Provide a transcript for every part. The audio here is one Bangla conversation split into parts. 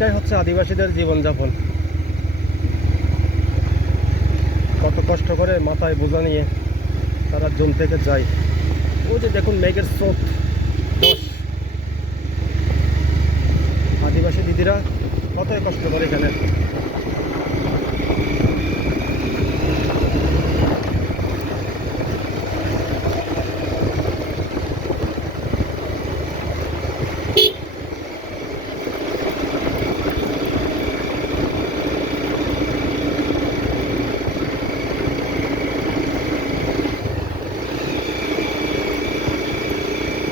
এটাই হচ্ছে আদিবাসীদের জীবনযাপন। কত কষ্ট করে মাথায় বোঝা নিয়ে তারা জম থেকে যায়। ওই যে দেখুন মেঘের স্রোত, দশ আদিবাসী দিদিরা কতই কষ্ট করে এখানে।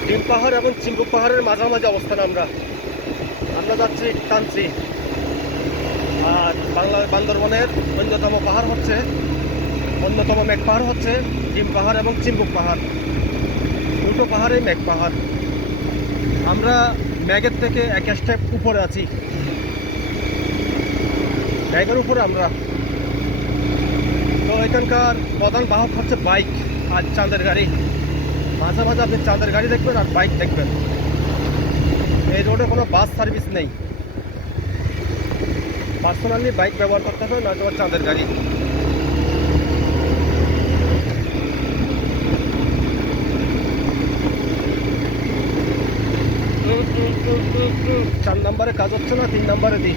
ডিম পাহাড় এবং চিম্বুক পাহাড়ের মাঝামাঝি অবস্থান আমরা আমরা যাচ্ছি টানছি। আর বান্দরবনের অন্যতম পাহাড় হচ্ছে, অন্যতম মেঘ পাহাড় হচ্ছে ডিম পাহাড় এবং চিম্বুক পাহাড়। দুটো পাহাড়ে মেঘ পাহাড়। আমরা মেঘের থেকে এক স্টেপ উপরে আছি, মেঘের উপরে আমরা। তো এখানকার প্রধান বাহক হচ্ছে বাইক আর চাঁদের গাড়ি। মাঝে মাঝে আপনি চাঁদের গাড়ি দেখবেন আর বাইক দেখবেন। এই রোডে কোনো বাস সার্ভিস নেই, পার্সোনালি বাইক ব্যবহার করতে হবে, নয়তো চাঁদের গাড়ি। চার নম্বরে কাজ হচ্ছে না, 3 নম্বরে দিই।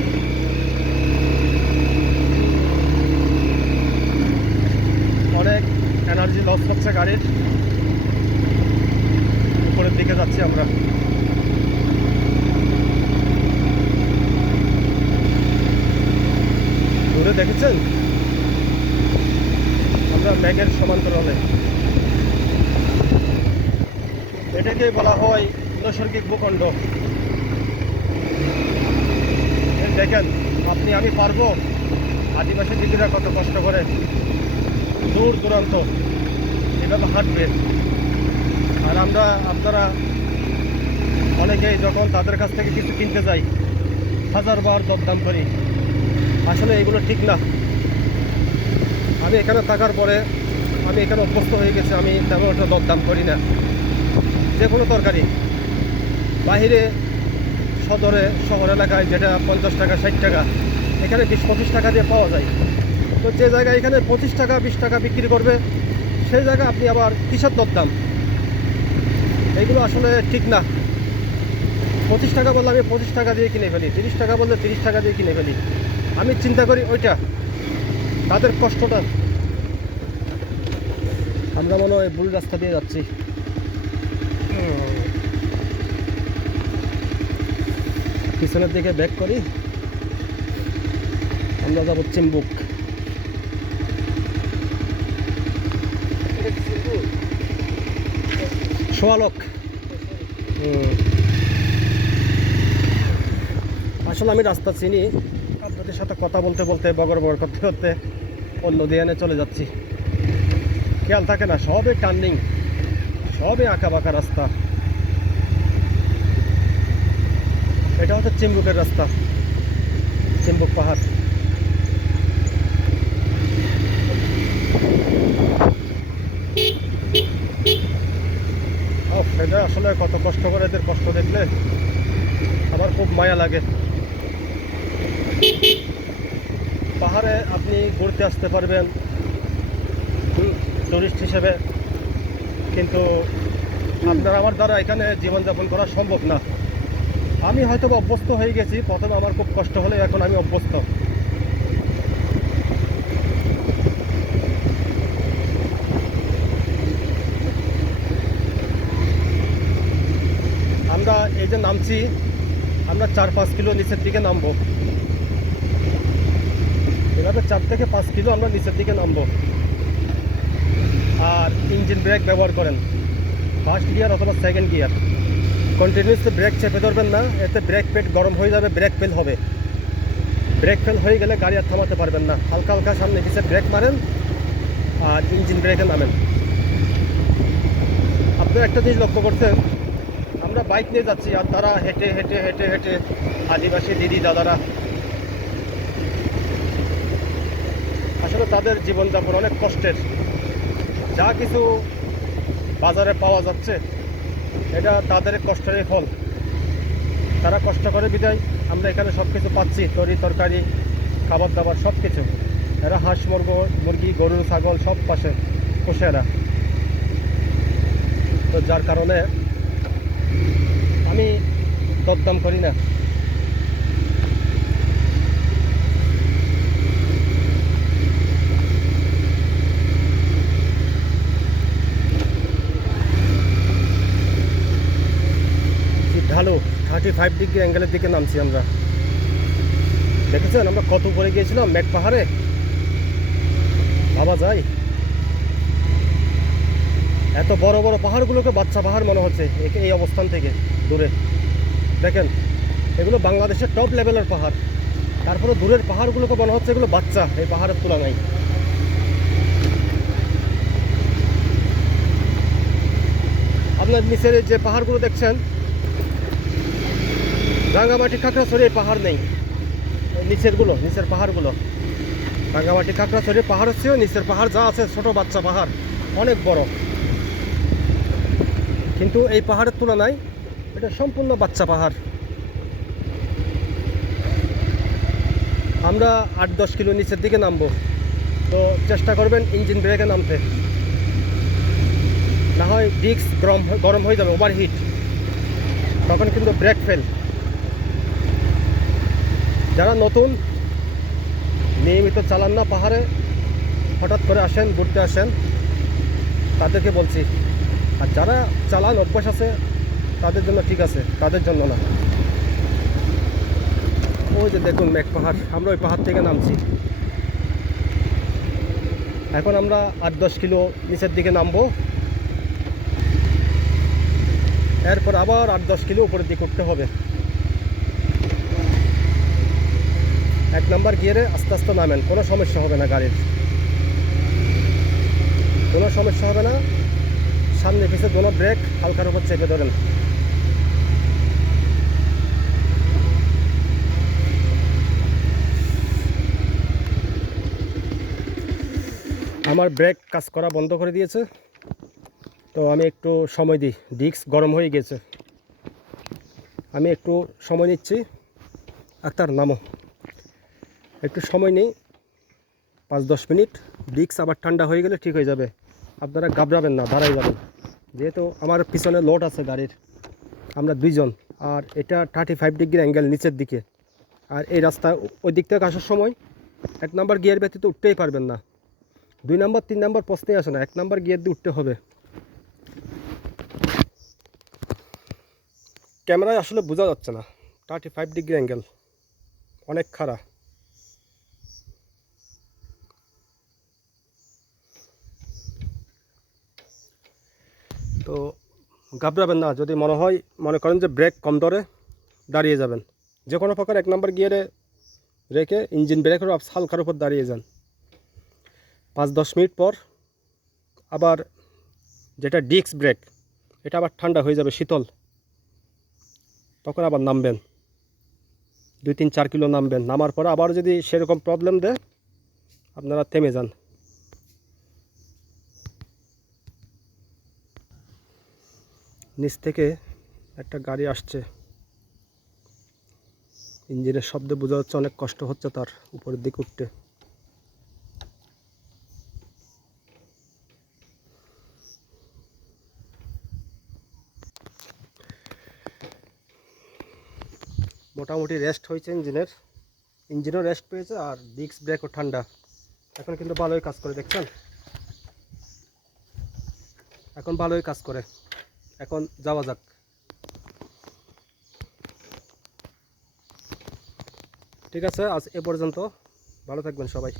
অনেক এনার্জি লস হচ্ছে গাড়ির। উপরের দিকে যাচ্ছি আমরা। দূরে দেখেছেন আমরা মেঘের সমান্তরালে। এটাকে বলা হয় নৈসর্গিক ভূখণ্ড। দেখেন আপনি আমি পারবো, আদিবাসী দিদিরা কত কষ্ট করে দূর দূরান্ত এভাবে হাঁটবে। আর আপনারা অনেকেই যখন তাদের কাছ থেকে কিছু কিনতে যাই 1000 বার দরদাম করি। আসলে এগুলো ঠিক না। আমি এখানে থাকার পরে আমি এখানে অভ্যস্ত হয়ে গেছি, আমি তেমন একটা দরদাম করি না। যে কোনো তরকারি বাহিরে সদরে শহর এলাকায় যেটা 50 টাকা 60 টাকা, এখানে 20-25 টাকা দিয়ে পাওয়া যায়। তো যে জায়গায় এখানে 25 টাকা 20 টাকা বিক্রি করবে, সেই জায়গায় আপনি আবার কিসের দরদাম? এইগুলো আসলে ঠিক না। 25 টাকা বললে আমি 25 টাকা দিয়ে কিনে ফেলি, 30 টাকা বললে 30 টাকা দিয়ে কিনে ফেলি। আমি চিন্তা করি ওইটা তাদের কষ্টটা। আমরা মনে হয় ভুল রাস্তা দিয়ে যাচ্ছি। পিছনের দিকে ব্যাক করি, আমরা যাবো চিম্বুক। সোয়ালক। আসলে আমি রাস্তা চিনি, আপনাদের সাথে কথা বলতে বলতে বগর করতে করতে অন্য দিয়ানে চলে যাচ্ছি। খেয়াল থাকে না, সবে টার্নিং, সবে আঁকা বাঁকা রাস্তা। এটা হচ্ছে চিম্বুকের রাস্তা, চিম্বুক পাহাড়। এটা আসলে কত কষ্ট করে, এদের কষ্ট দেখলে আমার খুব মায়া লাগে। পাহাড়ে আপনি ঘুরতে আসতে পারবেন টুরিস্ট হিসেবে, কিন্তু আমার দ্বারা এখানে জীবনযাপন করা সম্ভব না। আমি হয়তো অভ্যস্ত হয়ে গেছি, প্রথমে আমার খুব কষ্ট হলে এখন আমি অভ্যস্ত। আমরা এই যে নামছি, আমরা 4-5 কিলো নিচের দিকে নামবো। এভাবে 4 থেকে 5 কিলো আমরা নিচের দিকে নামবো। আর ইঞ্জিন ব্রেক ব্যবহার করেন, ফার্স্ট গিয়ার অথবা সেকেন্ড গিয়ার। কন্টিনিউসলি ব্রেক চেপে ধরবেন না, এতে ব্রেক পেড গরম হয়ে যাবে, ব্রেক ফেল হবে। ব্রেক ফেল হয়ে গেলে গাড়ি আর থামাতে পারবেন না। হালকা হালকা সামনে পিছিয়ে ব্রেক মারেন আর ইঞ্জিন ব্রেকে নামেন। আপনারা একটা জিনিস লক্ষ্য করছেন, আমরা বাইক নিয়ে যাচ্ছি আর তারা হেঁটে হেঁটে হেঁটে হেঁটে, আদিবাসী দিদি দাদারা আসলে তাদের জীবনযাপন অনেক কষ্টের। যা কিছু বাজারে পাওয়া যাচ্ছে এটা তাদের কষ্টেরই ফল। তারা কষ্ট করে বিদায় আমরা এখানে সব কিছু পাচ্ছি, তরকারি, খাবার দাবার সব কিছু। এরা হাঁস মুরগি গরু ছাগল সব পাশে পোষে এরা। তো যার কারণে আমি দরদাম করি না। ঢালু 35 ডিগ্রি অ্যাঙ্গেলের দিকে নামছি আমরা। দেখেছেন আমরা কত উপরে গিয়েছিলাম মেঘ পাহাড়ে, ভাবা যায়। এত বড় বড় পাহাড়গুলোকে বাচ্চা পাহাড় মনে হচ্ছে এই অবস্থান থেকে দূরে। দেখেন এগুলো বাংলাদেশের টপ লেভেলের পাহাড়, তারপরে দূরের পাহাড়গুলোকে মনে হচ্ছে এগুলো বাচ্চা এই পাহাড়ের তুলনায়। আপনার নিচের যে পাহাড়গুলো দেখছেন, রাঙ্গামাটি খাগড়াছড়ি এই পাহাড় নেই। নিচের পাহাড়গুলো রাঙ্গামাটি খাগড়াছড়ি পাহাড় হচ্ছে নিচের পাহাড় যা আছে ছোট বাচ্চা পাহাড়, অনেক বড়। কিন্তু এই পাহাড়ের তুলনায় এটা সম্পূর্ণ বাচ্চা পাহাড়। আমরা 8-10 কিলো নিচের দিকে নামবো, তো চেষ্টা করবেন ইঞ্জিন ব্রেকে নামতে, না হয় ডিস্ক গরম হয়ে যাবে, ওভারহিট, তখন কিন্তু ব্রেক ফেল। যারা নতুন নিয়মিত চালান না পাহাড়ে, হঠাৎ করে আসেন ঘুরতে আসেন, তাদেরকে বলছি। আর যারা চালান অভ্যাস আছে তাদের জন্য ঠিক আছে, তাদের জন্য না। ওই যে দেখুন মেঘ পাহাড়, আমরা ওই পাহাড় থেকে নামছি। এখন আমরা 8-10 কিলো নিচের দিকে নামবো, এরপর আবার 8-10 কিলো উপরের দিকে উঠতে হবে। 1 নাম্বার গিয়ারে আস্তে আস্তে নামেন, কোনো সমস্যা হবে না, গাড়ির কোনো সমস্যা হবে না। সামনে পিছিয়ে দোনো ব্রেক হালকার উপর চেপে ধরেন। আমার ব্রেক কাজ করা বন্ধ করে দিয়েছে, তো আমি একটু সময় দিই, ডিস্ক গরম হয়ে গেছে। আমি একটু সময় নিচ্ছি। আক্তার নামো, একটু সময় নিই, 5-10 মিনিট। ডিস্ক আবার ঠান্ডা হয়ে গেলে ঠিক হয়ে যাবে। আপনারা ঘাবড়াবেন না, দাঁড়াই যাবেন। যেহেতু আমার পিছনে লোড আছে গাড়ির, আমরা 2 জন, আর এটা 35 ডিগ্রি অ্যাঙ্গেল নিচের দিকে। আর এই রাস্তা ওই দিক থেকে আসার সময় 1 নাম্বার গিয়ার ব্যতীত উঠতেই পারবেন না। 2 নাম্বার 3 নাম্বার প্রশ্নেই আসে না, 1 নাম্বার গিয়ার দিয়ে উঠতে হবে। ক্যামেরায় আসলে বোঝা যাচ্ছে না, 35 ডিগ্রি অ্যাঙ্গেল অনেক খারাপ। তো ঘাবড়াবেন না, যদি মনে করেন যে ব্রেক কম ধরে, দাঁড়িয়ে যাবেন। যে কোনো প্রকার 1 নাম্বার গিয়ারে রেখে ইঞ্জিন ব্রেকের হালকার উপর দাঁড়িয়ে যান। 5-10 মিনিট পর আবার যেটা ডিস্ক ব্রেক, এটা আবার ঠান্ডা হয়ে যাবে, শীতল, তখন আবার নামবেন। 2-3-4 কিলো নামবেন। নামার পরে আবার যদি সেরকম প্রবলেম দেয়, আপনারা থেমে যান। নিচ থেকে একটা গাড়ি আসছে, ইঞ্জিনের শব্দে বোঝা যাচ্ছে অনেক কষ্ট হচ্ছে তার উপরের দিকে উঠতে। মোটামুটি রেস্ট হয়েছে ইঞ্জিনও রেস্ট পেয়েছে, আর ডিস্ক ব্রেকও ঠান্ডা। এখন কিন্তু ভালোই কাজ করে, দেখছেন এখন ভালোই কাজ করে। এখন যাওয়া যাক। ঠিক আছে, আজ এ পর্যন্ত। ভালো থাকবেন সবাই।